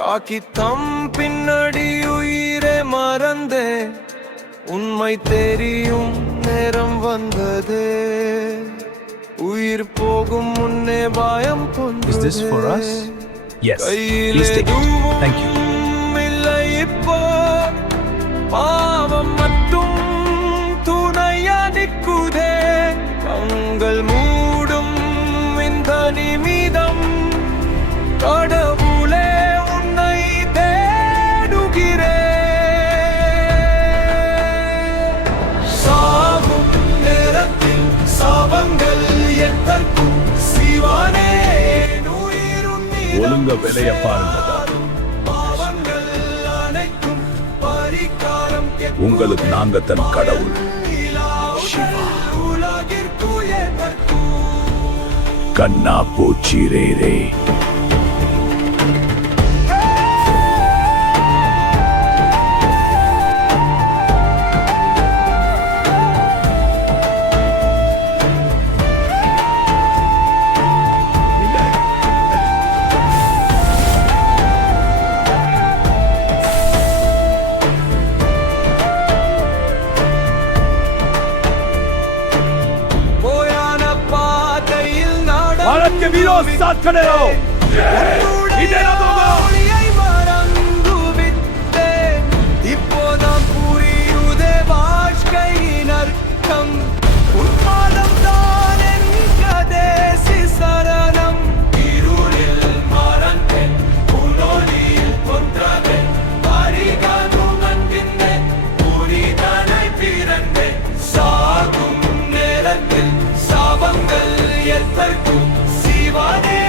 காக்கித்தம் பின்னடி உயிரை மறந்தே உண்மை தெரியும் நேரம் வந்தது உயிர் போகும் முன்னே பயம் Is this for us? Yes. Please take it. Thank you. இல்லை இப்போ பாவம் மட்டும் துணையா நிற்குதே கண்கள் மூடும் இந்த நிமிடம் கடவுளே உன்னை தேடுகிறே சாகும் நேரத்தில் சாபங்கள் எத்தற்கும் சிவனே ஒழுங்க விலைய பாருங்க உங்களுக்கு நாங்க தன் கடவுள் கண்ணா பூச்சி ரே भारत के वीरों साथ खड़े रहो इधर आ दो இப்போதான் புரியுதே வாழ்க்கையினர் கம் உன்மாதம் தான் என் கதேசி சரணம் இருளில் மறந்தேன் உன்னோடியில் கொன்றேன் பரிகானும் அன்பின்னேன் புரிதனை பிறந்தேன் சாகும் நேரத்தில் சாபங்கள் எத்தற்கும் சிவனே